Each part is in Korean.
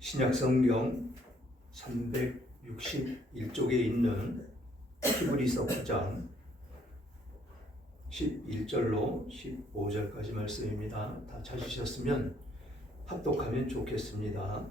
신약성경 361쪽에 있는 히브리서 9장 11절로 15절까지 말씀입니다. 다 찾으셨으면 합독하면 좋겠습니다.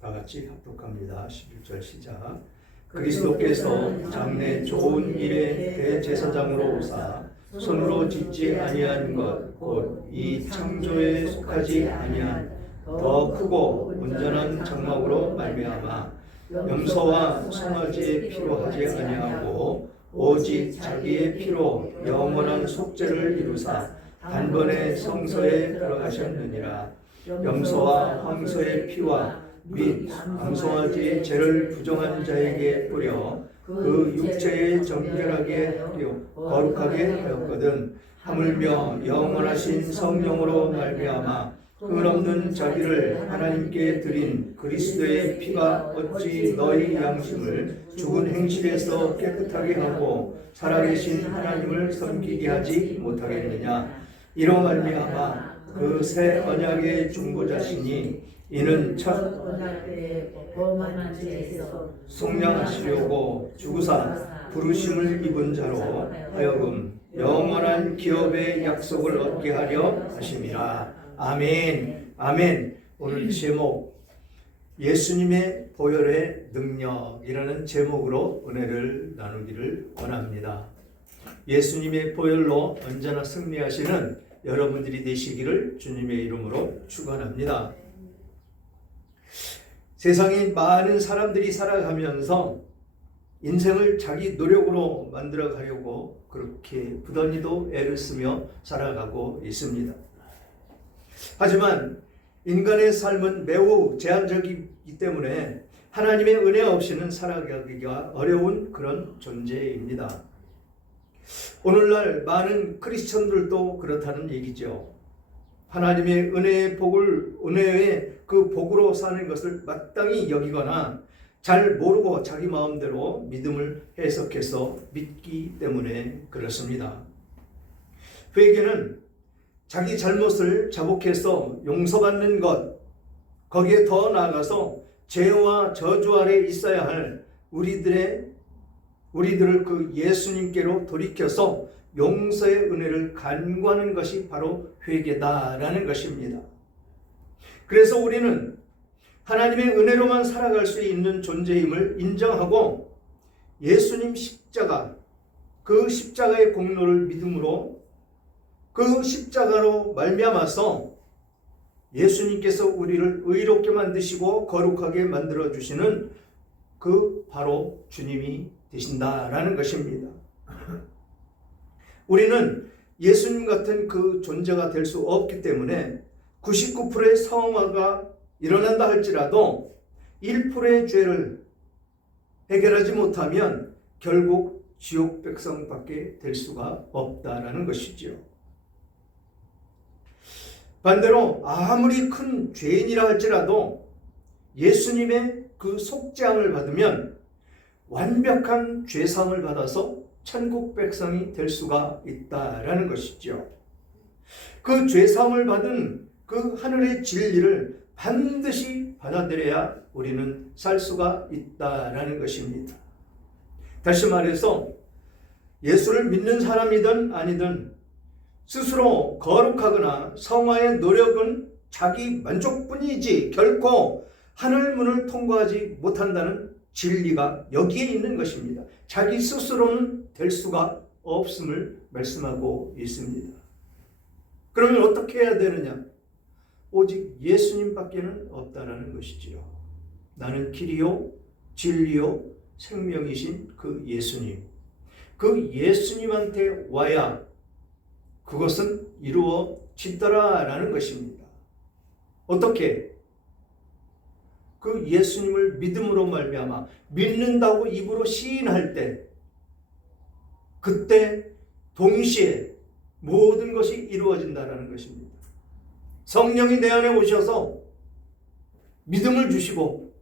다 같이 합독합니다. 11절 시작. 그리스도께서 장래 좋은 일의 대제사장으로 오사 손으로 짓지 아니한 것 곧 이 창조에 속하지 아니한 더 크고 온전한 장막으로 말미암아 염소와 송아지의 피로 하지 아니하고 오직 자기의 피로 영원한 속죄를 이루사 단번에 성소에 들어가셨느니라. 염소와 황소의 피와 및 암송아지의 죄를 부정한 자에게 뿌려 그 육체에 정결하게 하려 거룩하게 하였거든. 하물며 영원하신 성령으로 말미암아 끊없는 자비를 하나님께 드린 그리스도의 피가 어찌 너희 양심을 죽은 행실에서 깨끗하게 하고 살아계신 하나님을 섬기게 하지 못하겠느냐. 이로 말미암아 그 새 언약의 중보자시니 이는 첫 언약의 범한 죄에서 속량하시려고 주구사 부르심을 입은 자로 하여금 영원한 기업의 약속을 얻게 하려 하심이라. 아멘. 아멘. 오늘 제목 예수님의 보혈의 능력이라는 제목으로 은혜를 나누기를 원합니다. 예수님의 보혈로 언제나 승리하시는 여러분들이 되시기를 주님의 이름으로 축원합니다. 세상에 많은 사람들이 살아가면서 인생을 자기 노력으로 만들어 가려고 그렇게 부단히도 애를 쓰며 살아가고 있습니다. 하지만 인간의 삶은 매우 제한적이기 때문에 하나님의 은혜 없이는 살아가기가 어려운 그런 존재입니다. 오늘날 많은 크리스천들도 그렇다는 얘기죠. 하나님의 은혜의 복을, 은혜의 그 복으로 사는 것을 마땅히 여기거나 잘 모르고 자기 마음대로 믿음을 해석해서 믿기 때문에 그렇습니다. 회개는 자기 잘못을 자복해서 용서받는 것, 거기에 더 나아가서 죄와 저주 아래 있어야 할 우리들을 그 예수님께로 돌이켜서 용서의 은혜를 간구하는 것이 바로 회개다라는 것입니다. 그래서 우리는 하나님의 은혜로만 살아갈 수 있는 존재임을 인정하고 예수님 십자가, 그 십자가의 공로를 믿음으로 그 십자가로 말미암아서 예수님께서 우리를 의롭게 만드시고 거룩하게 만들어 주시는 그 바로 주님이 되신다라는 것입니다. 우리는 예수님 같은 그 존재가 될 수 없기 때문에 99%의 성화가 일어난다 할지라도 1%의 죄를 해결하지 못하면 결국 지옥 백성밖에 될 수가 없다라는 것이지요. 반대로 아무리 큰 죄인이라 할지라도 예수님의 그 속죄함을 받으면 완벽한 죄상을 받아서 천국 백성이 될 수가 있다라는 것이죠. 그 죄상을 받은 그 하늘의 진리를 반드시 받아들여야 우리는 살 수가 있다라는 것입니다. 다시 말해서 예수를 믿는 사람이든 아니든 스스로 거룩하거나 성화의 노력은 자기 만족뿐이지 결코 하늘 문을 통과하지 못한다는 진리가 여기에 있는 것입니다. 자기 스스로는 될 수가 없음을 말씀하고 있습니다. 그러면 어떻게 해야 되느냐? 오직 예수님밖에는 없다라는 것이지요. 나는 길이요 진리요 생명이신 그 예수님, 그 예수님한테 와야 그것은 이루어지더라라는 것입니다. 어떻게? 그 예수님을 믿음으로 말미암아 믿는다고 입으로 시인할 때 그때 동시에 모든 것이 이루어진다라는 것입니다. 성령이 내 안에 오셔서 믿음을 주시고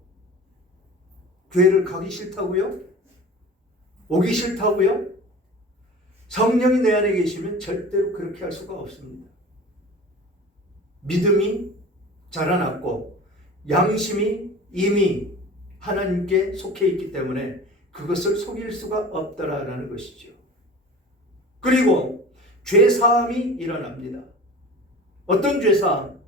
교회를 가기 싫다고요? 오기 싫다고요? 성령이 내 안에 계시면 절대로 그렇게 할 수가 없습니다. 믿음이 자라났고 양심이 이미 하나님께 속해 있기 때문에 그것을 속일 수가 없더라라는 것이죠. 그리고 죄사함이 일어납니다. 어떤 죄사함?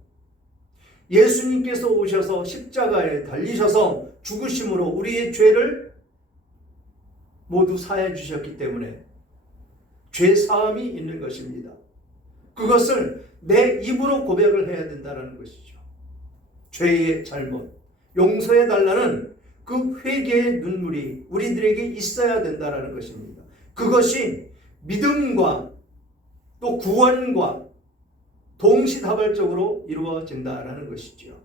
예수님께서 오셔서 십자가에 달리셔서 죽으심으로 우리의 죄를 모두 사해 주셨기 때문에 죄사함이 있는 것입니다. 그것을 내 입으로 고백을 해야 된다는 것이죠. 죄의 잘못, 용서해 달라는 그 회개의 눈물이 우리들에게 있어야 된다는 것입니다. 그것이 믿음과 또 구원과 동시다발적으로 이루어진다는 것이죠.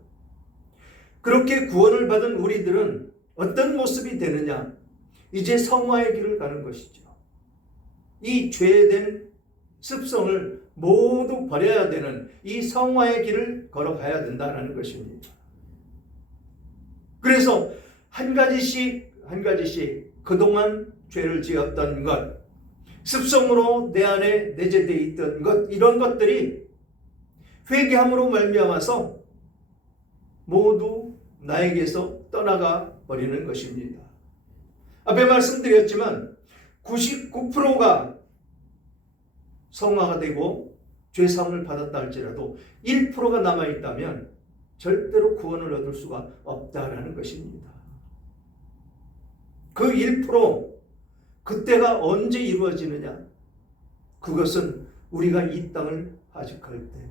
그렇게 구원을 받은 우리들은 어떤 모습이 되느냐? 이제 성화의 길을 가는 것이죠. 이 죄된 습성을 모두 버려야 되는 이 성화의 길을 걸어가야 된다는 것입니다. 그래서 한 가지씩 그동안 죄를 지었던 것, 습성으로 내 안에 내재되어 있던 것, 이런 것들이 회개함으로 말미암아서 모두 나에게서 떠나가 버리는 것입니다. 앞에 말씀드렸지만 99%가 성화가 되고 죄사함을 받았다 할지라도 1%가 남아있다면 절대로 구원을 얻을 수가 없다라는 것입니다. 그 1%, 그때가 언제 이루어지느냐? 그것은 우리가 이 땅을 하직할 때,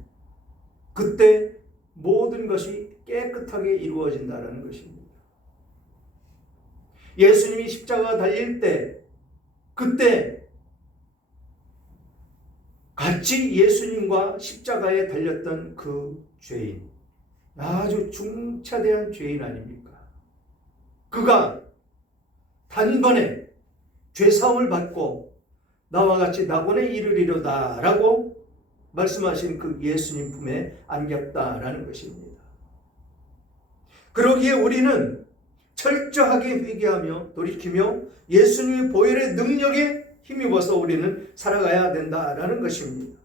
그때 모든 것이 깨끗하게 이루어진다는 것입니다. 예수님이 십자가 달릴 때, 그때 같이 예수님과 십자가에 달렸던 그 죄인, 아주 중차대한 죄인 아닙니까? 그가 단번에 죄사함을 받고 나와 같이 낙원에 이르리로다 라고 말씀하신 그 예수님 품에 안겼다라는 것입니다. 그러기에 우리는 철저하게 회개하며 돌이키며 예수님의 보혈의 능력에 힘입어서 우리는 살아가야 된다라는 것입니다.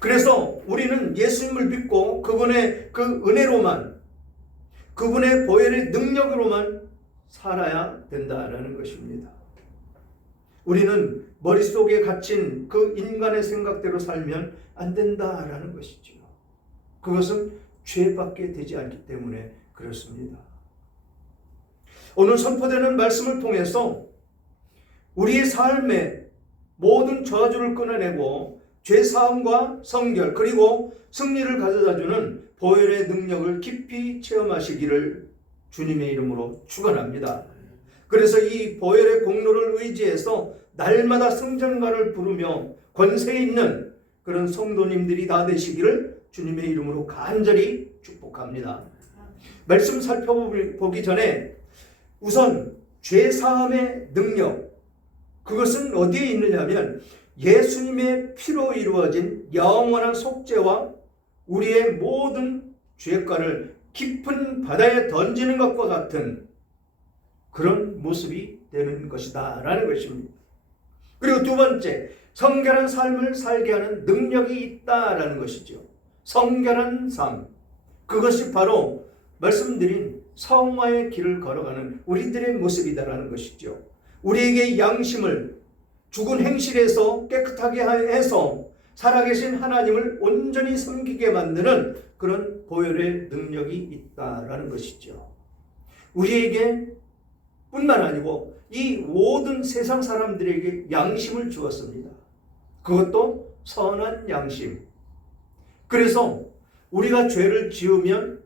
그래서 우리는 예수님을 믿고 그분의 그 은혜로만, 그분의 보혈의 능력으로만 살아야 된다라는 것입니다. 우리는 머릿속에 갇힌 그 인간의 생각대로 살면 안 된다라는 것이죠. 그것은 죄밖에 되지 않기 때문에 그렇습니다. 오늘 선포되는 말씀을 통해서 우리의 삶의 모든 저주를 끊어내고 죄사함과 성결 그리고 승리를 가져다주는 보혈의 능력을 깊이 체험하시기를 주님의 이름으로 축원합니다. 그래서 이 보혈의 공로를 의지해서 날마다 성전가를 부르며 권세 있는 그런 성도님들이 다 되시기를 주님의 이름으로 간절히 축복합니다. 말씀 살펴보기 전에 우선 죄사함의 능력, 그것은 어디에 있느냐면 예수님의 피로 이루어진 영원한 속죄와 우리의 모든 죄과를 깊은 바다에 던지는 것과 같은 그런 모습이 되는 것이다 라는 것입니다. 그리고 두 번째, 성결한 삶을 살게 하는 능력이 있다라는 것이죠. 성결한 삶, 그것이 바로 말씀드린 성화의 길을 걸어가는 우리들의 모습이다라는 것이죠. 우리에게 양심을 죽은 행실에서 깨끗하게 해서 살아계신 하나님을 온전히 섬기게 만드는 그런 보혈의 능력이 있다라는 것이죠. 우리에게 뿐만 아니고 이 모든 세상 사람들에게 양심을 주었습니다. 그것도 선한 양심. 그래서 우리가 죄를 지으면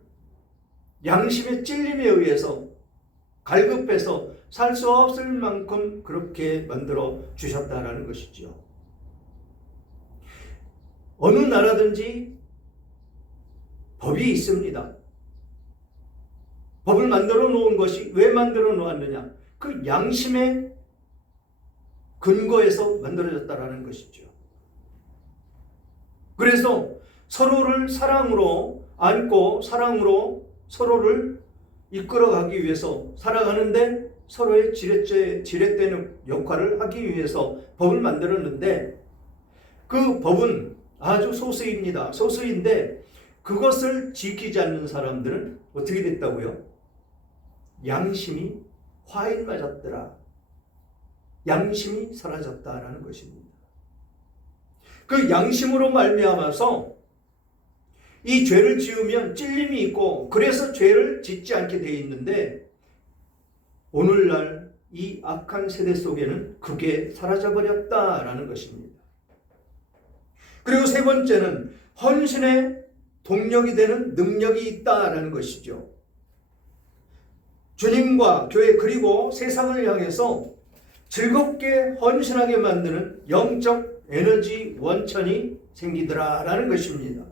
양심의 찔림에 의해서 갈급해서 살 수 없을 만큼 그렇게 만들어 주셨다라는 것이죠. 어느 나라든지 법이 있습니다. 법을 만들어 놓은 것이 왜 만들어 놓았느냐? 그 양심의 근거에서 만들어졌다라는 것이죠. 그래서 서로를 사랑으로 안고 사랑으로 서로를 이끌어가기 위해서 살아가는데 서로의 지렛대는 역할을 하기 위해서 법을 만들었는데 그 법은 아주 소수입니다. 소수인데 그것을 지키지 않는 사람들은 어떻게 됐다고요? 양심이 화인 맞았더라. 양심이 사라졌다라는 것입니다. 그 양심으로 말미암아서 이 죄를 지으면 찔림이 있고 그래서 죄를 짓지 않게 되어 있는데 오늘날 이 악한 세대 속에는 그게 사라져버렸다라는 것입니다. 그리고 세 번째는 헌신의 동력이 되는 능력이 있다라는 것이죠. 주님과 교회 그리고 세상을 향해서 즐겁게 헌신하게 만드는 영적 에너지 원천이 생기더라라는 것입니다.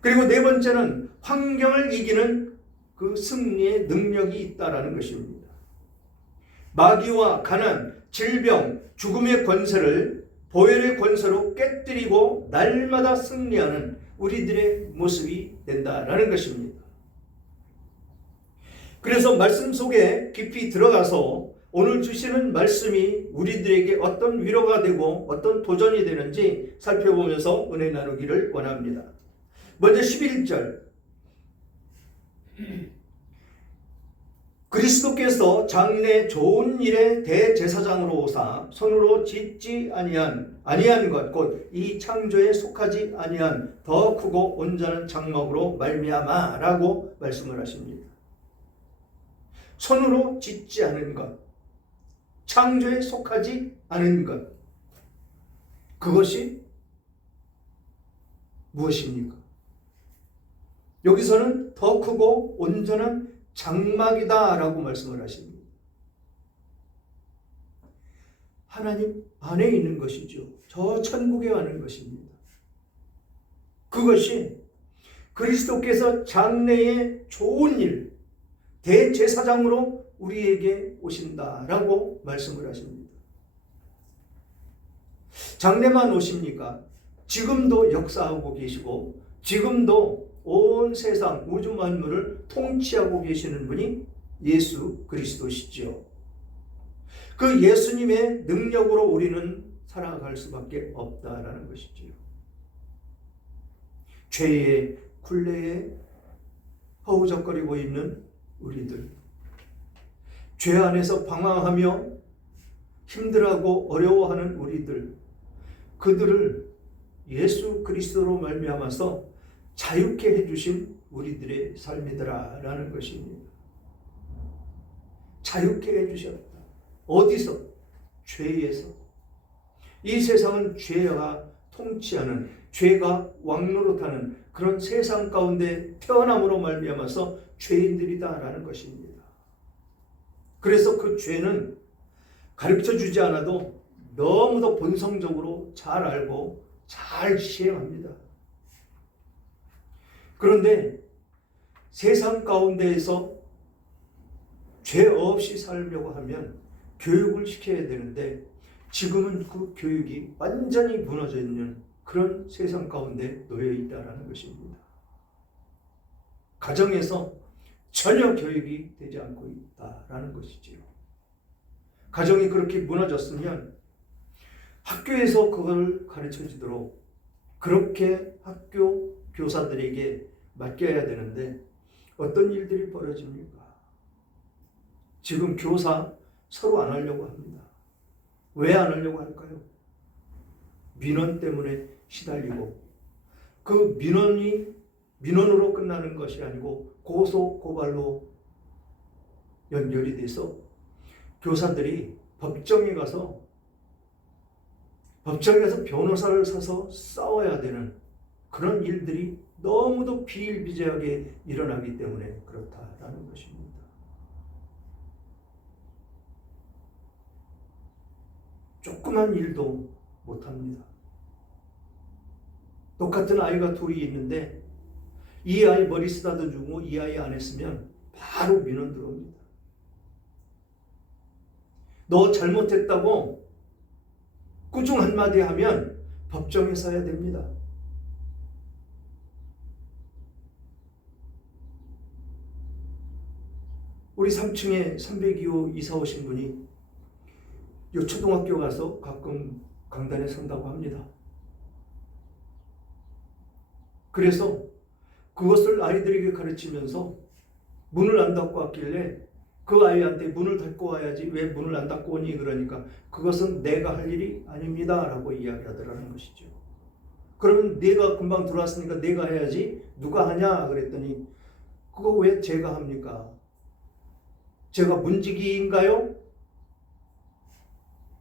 그리고 네 번째는 환경을 이기는 그 승리의 능력이 있다라는 것입니다. 마귀와 가난, 질병, 죽음의 권세를 보혈의 권세로 깨뜨리고 날마다 승리하는 우리들의 모습이 된다라는 것입니다. 그래서 말씀 속에 깊이 들어가서 오늘 주시는 말씀이 우리들에게 어떤 위로가 되고 어떤 도전이 되는지 살펴보면서 은혜 나누기를 원합니다. 먼저 11절. 그리스도께서 장래 좋은 일의 대제사장으로 오사 손으로 짓지 아니한 것 곧 이 창조에 속하지 아니한 더 크고 온전한 장막으로 말미암아라고 말씀을 하십니다. 손으로 짓지 않은 것, 창조에 속하지 않은 것, 그것이 무엇입니까? 여기서는 더 크고 온전한 장막이다 라고 말씀을 하십니다. 하나님 안에 있는 것이죠. 저 천국에 가는 것입니다. 그것이 그리스도께서 장래의 좋은 일, 대제사장으로 우리에게 오신다라고 말씀을 하십니다. 장래만 오십니까? 지금도 역사하고 계시고 지금도 온 세상 우주 만물을 통치하고 계시는 분이 예수 그리스도시죠. 그 예수님의 능력으로 우리는 살아갈 수밖에 없다라는 것이죠. 죄의 굴레에 허우적거리고 있는 우리들, 죄 안에서 방황하며 힘들어하고 어려워하는 우리들, 그들을 예수 그리스도로 말미암아서 자유케 해주신 우리들의 삶이더라라는 것입니다. 자유케 해주셨다. 어디서? 죄에서. 이 세상은 죄가 통치하는, 죄가 왕노릇하는 그런 세상 가운데 태어남으로 말미암아서 죄인들이다라는 것입니다. 그래서 그 죄는 가르쳐주지 않아도 너무도 본성적으로 잘 알고 잘 시행합니다. 그런데 세상 가운데에서 죄 없이 살려고 하면 교육을 시켜야 되는데 지금은 그 교육이 완전히 무너져 있는 그런 세상 가운데 놓여 있다는 것입니다. 가정에서 전혀 교육이 되지 않고 있다는 것이지요. 가정이 그렇게 무너졌으면 학교에서 그걸 가르쳐 주도록 그렇게 학교 교사들에게 맡겨야 되는데 어떤 일들이 벌어집니까? 지금 교사 서로 안 하려고 합니다. 왜 안 하려고 할까요? 민원 때문에 시달리고 그 민원으로 끝나는 것이 아니고 고소 고발로 연결이 돼서 교사들이 법정에 가서 변호사를 사서 싸워야 되는 그런 일들이 너무도 비일비재하게 일어나기 때문에 그렇다라는 것입니다. 조그만 일도 못합니다. 똑같은 아이가 둘이 있는데 이 아이 머리 쓰다듬어 주고 이 아이 안 했으면 바로 민원 들어옵니다. 너 잘못했다고 꾸중 한마디 하면 법정에 서야 됩니다. 우리 3층에 302호 이사 오신 분이 요 초등학교 가서 가끔 강단에 선다고 합니다. 그래서 그것을 아이들에게 가르치면서 문을 안 닫고 왔길래 그 아이한테 문을 닫고 와야지 왜 문을 안 닫고 오니? 그러니까 그것은 내가 할 일이 아닙니다 라고 이야기하더라는 것이죠. 그러면 내가 금방 들어왔으니까 내가 해야지 누가 하냐 그랬더니 그거 왜 제가 합니까? 제가 문지기인가요?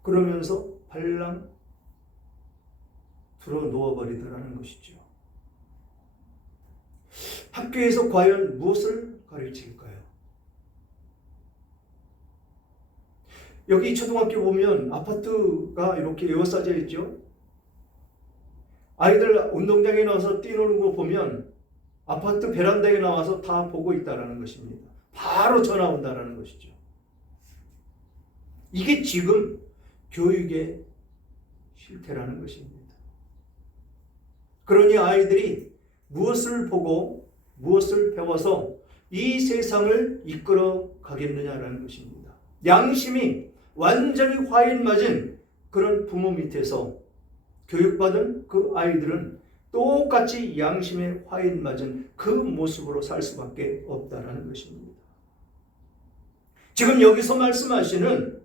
그러면서 발랑 들어 놓아버리더라는 것이죠. 학교에서 과연 무엇을 가르칠까요? 여기 초등학교 보면 아파트가 이렇게 에워싸져 있죠. 아이들 운동장에 나와서 뛰노는 거 보면 아파트 베란다에 나와서 다 보고 있다는 것입니다. 바로 전화 온다는 것이죠. 이게 지금 교육의 실태라는 것입니다. 그러니 아이들이 무엇을 보고 무엇을 배워서 이 세상을 이끌어 가겠느냐라는 것입니다. 양심이 완전히 화인 맞은 그런 부모 밑에서 교육받은 그 아이들은 똑같이 양심에 화인 맞은 그 모습으로 살 수밖에 없다는 것입니다. 지금 여기서 말씀하시는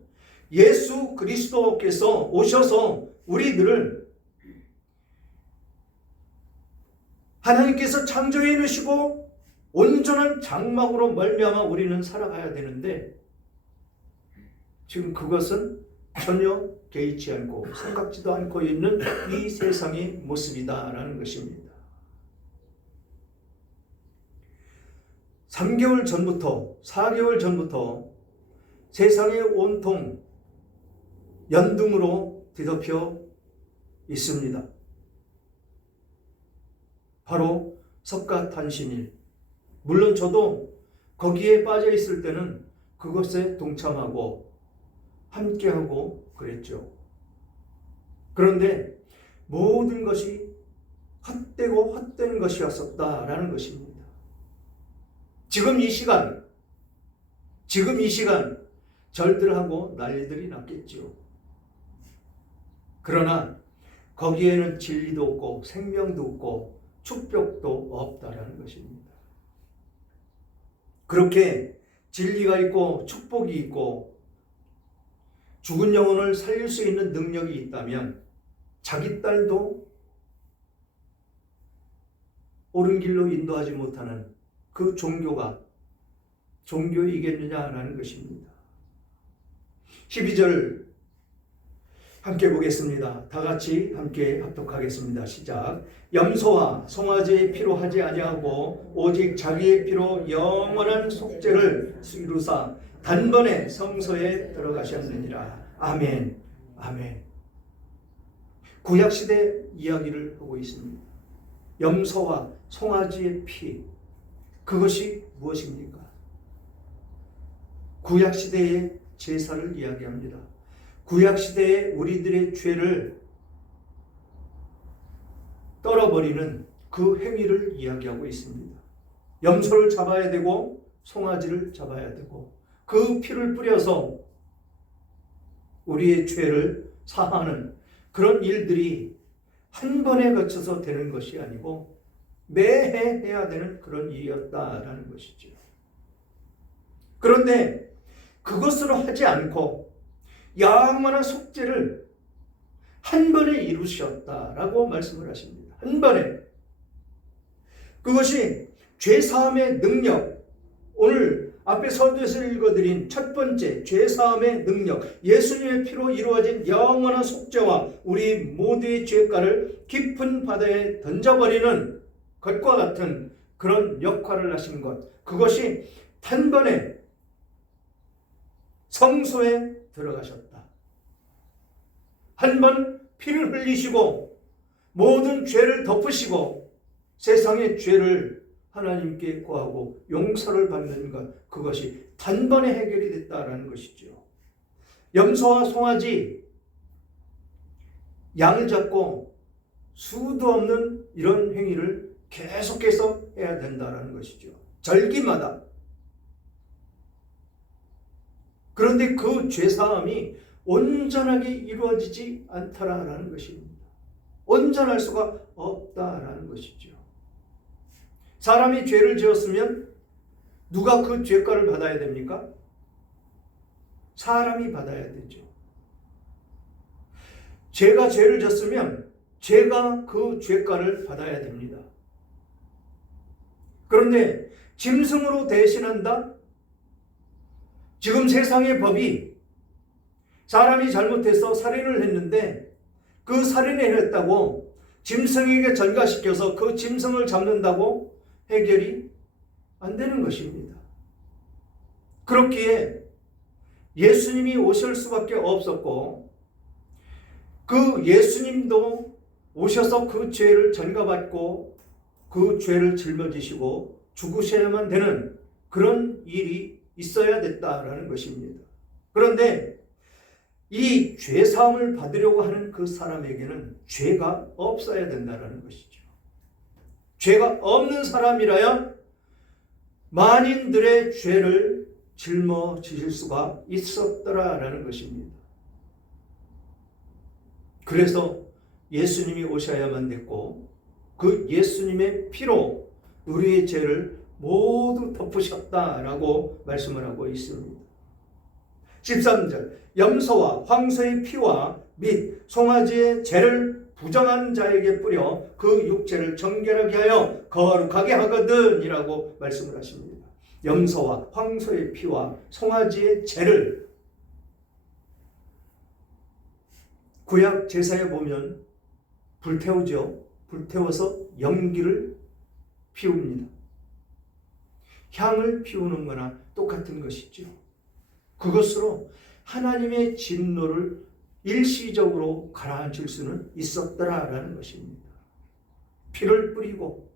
예수 그리스도께서 오셔서 우리들을 하나님께서 창조해 놓으시고 온전한 장막으로 말미암아 우리는 살아가야 되는데 지금 그것은 전혀 개의치 않고 생각지도 않고 있는 이 세상의 모습이다라는 것입니다. 3개월 전부터 4개월 전부터 세상에 온통 연등으로 뒤덮여 있습니다. 바로 석가탄신일. 물론 저도 거기에 빠져 있을 때는 그것에 동참하고 함께하고 그랬죠. 그런데 모든 것이 헛되고 헛된 것이었었다라는 것입니다. 지금 이 시간 절들하고 난리들이 났겠죠. 그러나 거기에는 진리도 없고 생명도 없고 축복도 없다라는 것입니다. 그렇게 진리가 있고 축복이 있고 죽은 영혼을 살릴 수 있는 능력이 있다면 자기 딸도 옳은 길로 인도하지 못하는 그 종교가 종교이겠느냐라는 것입니다. 12절 함께 보겠습니다. 다 같이 함께 합독하겠습니다. 시작. 염소와 송아지의 피로 하지 아니하고 오직 자기의 피로 영원한 속죄를 이루사 단번에 성소에 들어가셨느니라. 아멘. 아멘. 구약시대 이야기를 하고 있습니다. 염소와 송아지의 피, 그것이 무엇입니까? 구약시대의 제사를 이야기합니다. 구약시대의 우리들의 죄를 떨어버리는 그 행위를 이야기하고 있습니다. 염소를 잡아야 되고 송아지를 잡아야 되고 그 피를 뿌려서 우리의 죄를 사하는 그런 일들이 한 번에 거쳐서 되는 것이 아니고 매해 해야 되는 그런 일이었다라는 것이죠. 그런데 그것으로 하지 않고 영원한 속죄를 한 번에 이루셨다라고 말씀을 하십니다. 한 번에. 그것이 죄사함의 능력, 오늘 앞에 서두에서 읽어드린 첫 번째 죄사함의 능력, 예수님의 피로 이루어진 영원한 속죄와 우리 모두의 죄가를 깊은 바다에 던져버리는 것과 같은 그런 역할을 하신 것, 그것이 단번에 성소에 들어가셨다. 한 번 피를 흘리시고 모든 죄를 덮으시고 세상의 죄를 하나님께 구하고 용서를 받는 것, 그것이 단번에 해결이 됐다라는 것이죠. 염소와 송아지, 양을 잡고 수도 없는 이런 행위를 계속해서 해야 된다라는 것이죠. 절기마다. 그런데 그 죄사함이 온전하게 이루어지지 않다라는 것입니다. 온전할 수가 없다라는 것이죠. 사람이 죄를 지었으면 누가 그 죄가를 받아야 됩니까? 사람이 받아야 되죠. 제가 죄를 졌으면 제가 그 죄가를 받아야 됩니다. 그런데 짐승으로 대신한다? 지금 세상의 법이 사람이 잘못해서 살인을 했는데 그 살인을 했다고 짐승에게 전가시켜서 그 짐승을 잡는다고 해결이 안 되는 것입니다. 그렇기에 예수님이 오실 수밖에 없었고 그 예수님도 오셔서 그 죄를 전가받고 그 죄를 짊어지시고 죽으셔야만 되는 그런 일이 있어야 됐다라는 것입니다. 그런데 이 죄사함을 받으려고 하는 그 사람에게는 죄가 없어야 된다는 것이죠. 죄가 없는 사람이라야 만인들의 죄를 짊어지실 수가 있었더라라는 것입니다. 그래서 예수님이 오셔야만 됐고 그 예수님의 피로 우리의 죄를 모두 덮으셨다라고 말씀을 하고 있습니다. 13절 염소와 황소의 피와 및 송아지의 죄를 부정한 자에게 뿌려 그 육체를 정결하게 하여 거룩하게 하거든 이라고 말씀을 하십니다. 염소와 황소의 피와 송아지의 죄를 구약 제사에 보면 불태우죠. 불태워서 연기를 피웁니다. 향을 피우는 거나 똑같은 것이죠. 그것으로 하나님의 진노를 일시적으로 가라앉힐 수는 있었더라라는 것입니다. 피를 뿌리고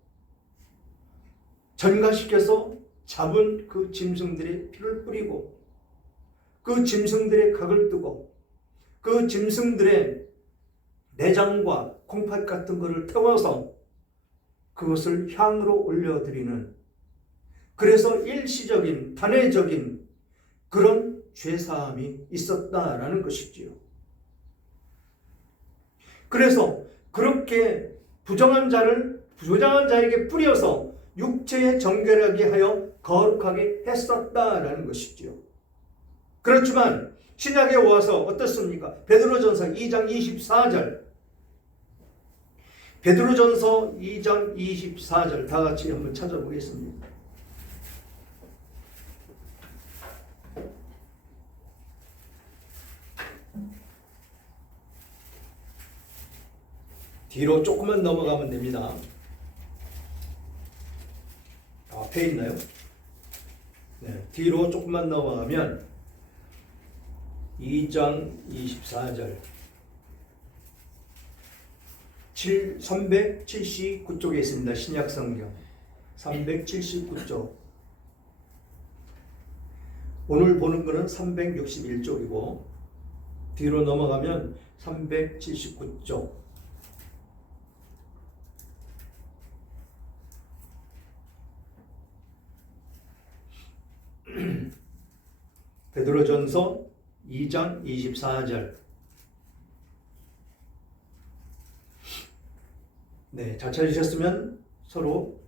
전가시켜서 잡은 그 짐승들의 피를 뿌리고 그 짐승들의 각을 뜨고 그 짐승들의 내장과 콩팥 같은 것을 태워서 그것을 향으로 올려드리는, 그래서 일시적인 단회적인 그런 죄사함이 있었다라는 것이지요. 그래서 그렇게 부정한 자에게 뿌려서 육체에 정결하게 하여 거룩하게 했었다라는 것이지요. 그렇지만 신약에 와서 어떻습니까? 베드로전서 2장 24절, 베드로전서 2장 24절 다 같이 한번 찾아보겠습니다. 뒤로 조금만 넘어가면 됩니다. 앞에 있나요? 네, 뒤로 조금만 넘어가면 2장 24절 379쪽에 있습니다. 신약성경 379쪽. 오늘 보는 것은 361쪽이고 뒤로 넘어가면 379쪽. 베드로전서 2장 24절. 네, 잘 찾으셨으면 서로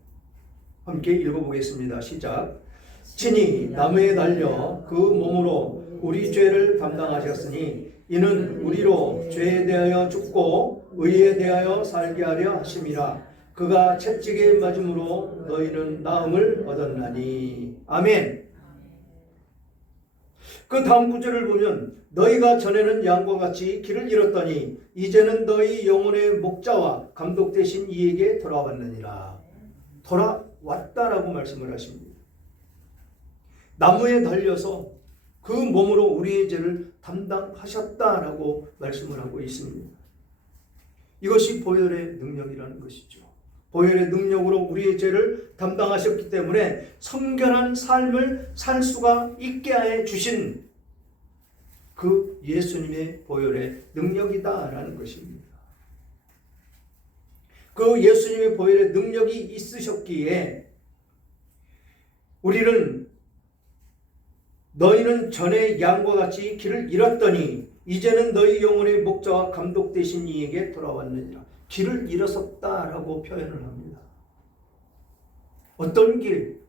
함께 읽어보겠습니다. 시작. 친히 나무에 달려 그 몸으로 우리 죄를 담당하셨으니 이는 우리로 죄에 대하여 죽고 의에 대하여 살게 하려 하심이라. 그가 채찍에 맞음으로 너희는 나음을 얻었나니. 아멘. 그 다음 구절을 보면 너희가 전에는 양과 같이 길을 잃었더니 이제는 너희 영혼의 목자와 감독 되신 이에게 돌아왔느니라. 돌아왔다라고 말씀을 하십니다. 나무에 달려서 그 몸으로 우리의 죄를 담당하셨다라고 말씀을 하고 있습니다. 이것이 보혈의 능력이라는 것이죠. 보혈의 능력으로 우리의 죄를 담당하셨기 때문에 성결한 삶을 살 수가 있게 해 주신 그 예수님의 보혈의 능력이다라는 것입니다. 그 예수님의 보혈의 능력이 있으셨기에 우리는 너희는 전에 양과 같이 길을 잃었더니 이제는 너희 영혼의 목자와 감독 되신 이에게 돌아왔느니라. 길을 잃었었다라고 표현을 합니다. 어떤 길,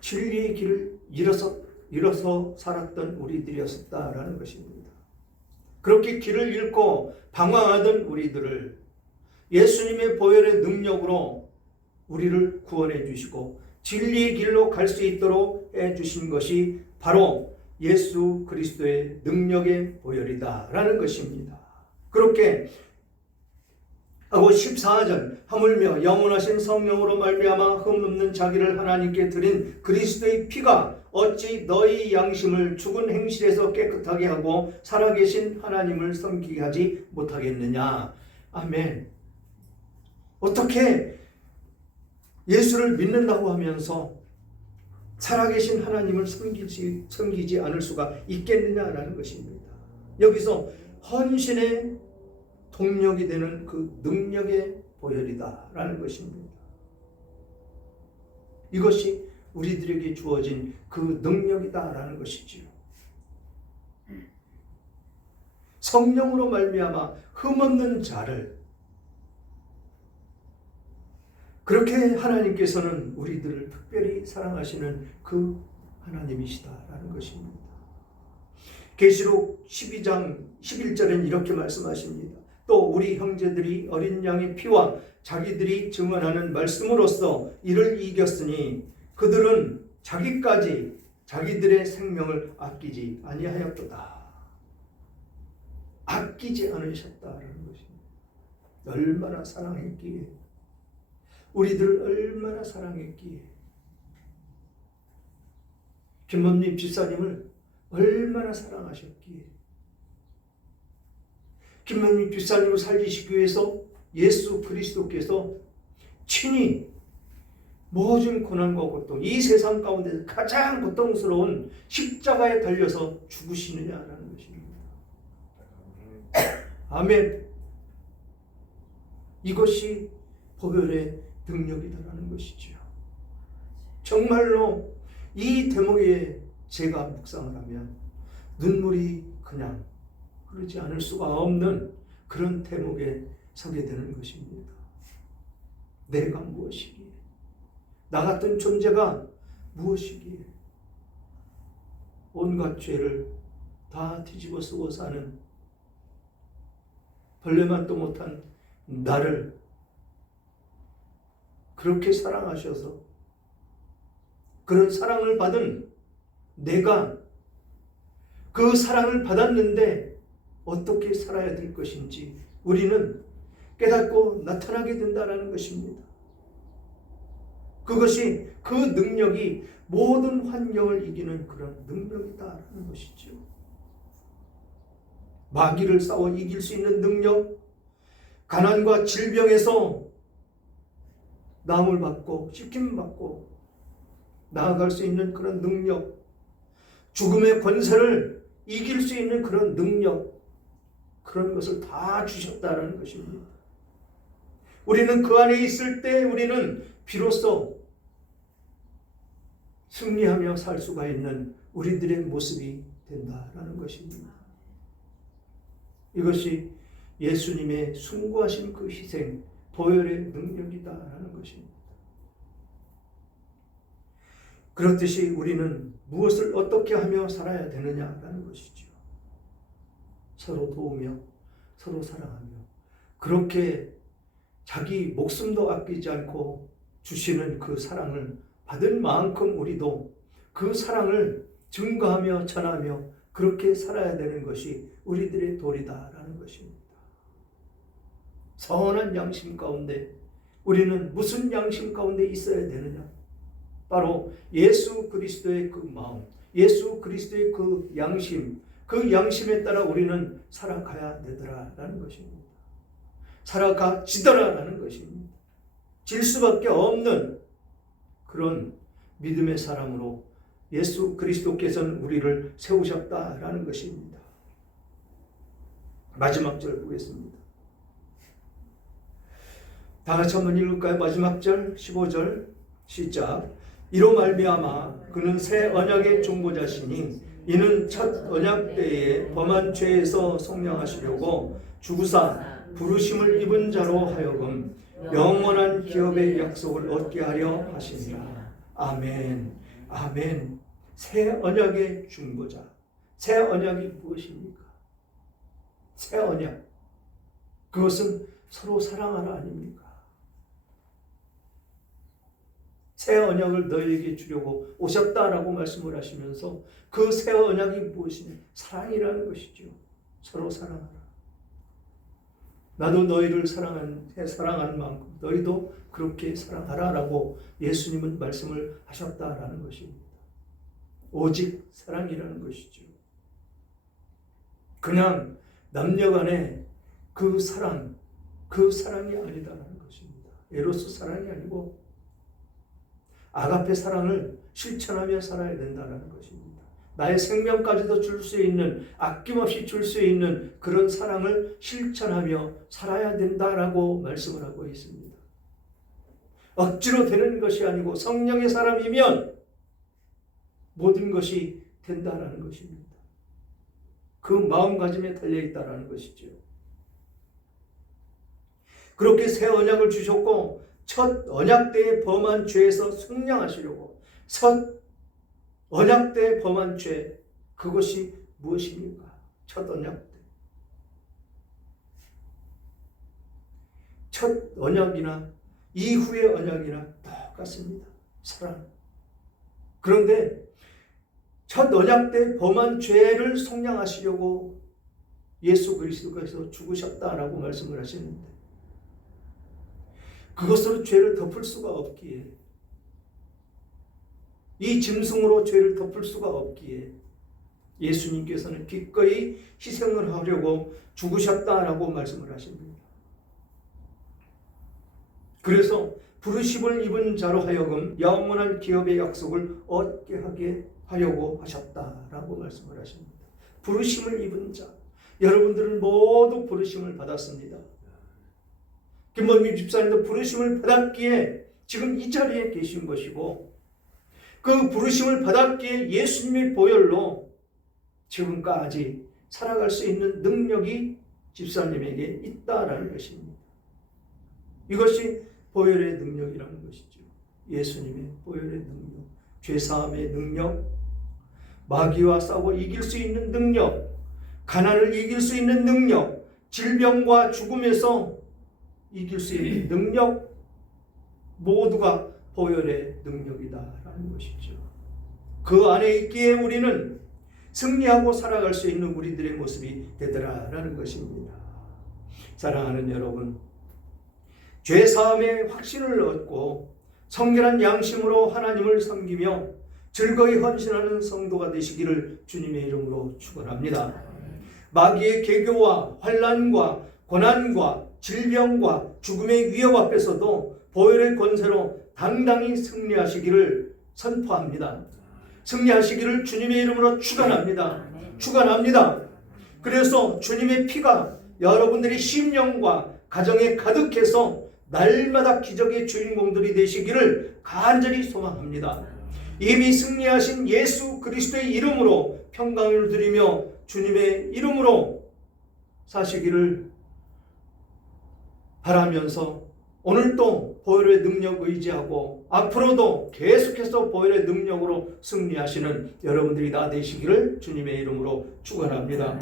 진리의 길을 잃어서 살았던 우리들이었다라는 것입니다. 그렇게 길을 잃고 방황하던 우리들을 예수님의 보혈의 능력으로 우리를 구원해 주시고 진리의 길로 갈 수 있도록 해 주신 것이 바로 예수 그리스도의 능력의 보혈이다라는 것입니다. 그렇게 하고 14절 하물며 영원하신 성령으로 말미암아 흠없는 자기를 하나님께 드린 그리스도의 피가 어찌 너희 양심을 죽은 행실에서 깨끗하게 하고 살아계신 하나님을 섬기게 하지 못하겠느냐. 아멘. 어떻게 예수를 믿는다고 하면서 살아계신 하나님을 섬기지 않을 수가 있겠느냐라는 것입니다. 여기서 헌신의 동력이 되는 그 능력의 보혈이다라는 것입니다. 이것이 우리들에게 주어진 그 능력이다라는 것이지요. 성령으로 말미암아 흠없는 자를, 그렇게 하나님께서는 우리들을 특별히 사랑하시는 그 하나님이시다라는 것입니다. 계시록 12장 11절엔 이렇게 말씀하십니다. 또 우리 형제들이 어린 양의 피와 자기들이 증언하는 말씀으로써 이를 이겼으니 그들은 자기까지 자기들의 생명을 아끼지 아니하였도다. 아끼지 않으셨다라는 것입니다. 얼마나 사랑했기에, 우리들을 얼마나 사랑했기에, 김범님 집사님을 얼마나 사랑하셨기에, 김범님 집사님을 살리시기 위해서 예수 그리스도께서 친히 모든 고난과 고통, 이 세상 가운데 가장 고통스러운 십자가에 달려서 죽으시느냐라는 것입니다. 아멘. 이것이 보혈의 능력이다라는 것이죠. 정말로 이 대목에 제가 묵상을 하면 눈물이 그냥 흐르지 않을 수가 없는 그런 대목에 서게 되는 것입니다. 내가 무엇이기에, 나 같은 존재가 무엇이기에 온갖 죄를 다 뒤집어 쓰고 사는 벌레만도 못한 나를 그렇게 사랑하셔서 그런 사랑을 받은 내가 그 사랑을 받았는데 어떻게 살아야 될 것인지 우리는 깨닫고 나타나게 된다는 것입니다. 그것이, 그 능력이 모든 환경을 이기는 그런 능력이다라는 것이죠. 마귀를 싸워 이길 수 있는 능력, 가난과 질병에서 나음을 받고 씻김 받고 나아갈 수 있는 그런 능력, 죽음의 권세를 이길 수 있는 그런 능력, 그런 것을 다 주셨다는 것입니다. 우리는 그 안에 있을 때 우리는 비로소 승리하며 살 수가 있는 우리들의 모습이 된다라는 것입니다. 이것이 예수님의 숭고하신 그 희생, 보혈의 능력이다라는 것입니다. 그렇듯이 우리는 무엇을 어떻게 하며 살아야 되느냐라는 것이죠. 서로 도우며 서로 사랑하며 그렇게 자기 목숨도 아끼지 않고 주시는 그 사랑을 받은 만큼 우리도 그 사랑을 증거하며 전하며 그렇게 살아야 되는 것이 우리들의 도리다라는 것입니다. 선한 양심 가운데 우리는 무슨 양심 가운데 있어야 되느냐? 바로 예수 그리스도의 그 마음, 예수 그리스도의 그 양심, 그 양심에 따라 우리는 살아가야 되더라라는 것입니다. 살아가지더라라는 것입니다. 질 수밖에 없는 그런 믿음의 사람으로 예수 그리스도께서는 우리를 세우셨다라는 것입니다. 마지막 절 보겠습니다. 다 같이 한번 읽을까요? 마지막 절 15절 시작. 이로 말미암아 그는 새 언약의 중보자시니 이는 첫 언약 때에 범한 죄에서 속량하시려고 주구사 부르심을 입은 자로 하여금 영원한 기업의 약속을 얻게 하려 하시니라. 아멘. 아멘. 새 언약의 중보자. 새 언약이 무엇입니까? 새 언약. 그것은 서로 사랑하라 아닙니까? 새 언약을 너희에게 주려고 오셨다라고 말씀을 하시면서 그 새 언약이 무엇이냐? 사랑이라는 것이죠. 서로 사랑하라. 나도 너희를 사랑하는 만큼 너희도 그렇게 사랑하라라고 예수님은 말씀을 하셨다라는 것입니다. 오직 사랑이라는 것이죠. 그냥 남녀간의 그 사랑이 아니다라는 것입니다. 에로스 사랑이 아니고 아가페 사랑을 실천하며 살아야 된다는 것입니다. 나의 생명까지도 줄 수 있는, 아낌없이 줄 수 있는 그런 사랑을 실천하며 살아야 된다라고 말씀을 하고 있습니다. 억지로 되는 것이 아니고 성령의 사람이면 모든 것이 된다라는 것입니다. 그 마음가짐에 달려있다라는 것이죠. 그렇게 새 언약을 주셨고 첫 언약 때에 범한 죄에서 속량하시려고 첫 언약 때 범한 죄, 그것이 무엇입니까? 첫 언약 때. 첫 언약이나 이후의 언약이나 똑같습니다. 사랑. 그런데 첫 언약 때 범한 죄를 속량하시려고 예수 그리스도께서 죽으셨다라고 말씀을 하시는데 그것으로 죄를 덮을 수가 없기에 이 짐승으로 죄를 덮을 수가 없기에 예수님께서는 기꺼이 희생을 하려고 죽으셨다라고 말씀을 하십니다. 그래서 부르심을 입은 자로 하여금 영원한 기업의 약속을 얻게 하게 하려고 하셨다라고 말씀을 하십니다. 부르심을 입은 자, 여러분들은 모두 부르심을 받았습니다. 김범규 집사님도 부르심을 받았기에 지금 이 자리에 계신 것이고 그 부르심을 받았기에 예수님의 보혈로 지금까지 살아갈 수 있는 능력이 집사님에게 있다라는 것입니다. 이것이 보혈의 능력이라는 것이죠. 예수님의 보혈의 능력, 죄사함의 능력, 마귀와 싸워 이길 수 있는 능력, 가난을 이길 수 있는 능력, 질병과 죽음에서 이길 수 있는 능력, 모두가 보혈의 능력이다라는 것이죠. 그 안에 있기에 우리는 승리하고 살아갈 수 있는 우리들의 모습이 되더라라는 것입니다. 사랑하는 여러분, 죄사함의 확신을 얻고 성결한 양심으로 하나님을 섬기며 즐거이 헌신하는 성도가 되시기를 주님의 이름으로 축원합니다. 마귀의 계교와 환난과 고난과 질병과 죽음의 위협 앞에서도 보혈의 권세로 당당히 승리하시기를 선포합니다. 승리하시기를 주님의 이름으로 축원합니다. 축원합니다. 그래서 주님의 피가 여러분들의 심령과 가정에 가득해서 날마다 기적의 주인공들이 되시기를 간절히 소망합니다. 이미 승리하신 예수 그리스도의 이름으로 평강을 드리며 주님의 이름으로 사시기를 바라면서 오늘도 보혈의 능력 의지하고 앞으로도 계속해서 보혈의 능력으로 승리하시는 여러분들이 다 되시기를 주님의 이름으로 축원합니다.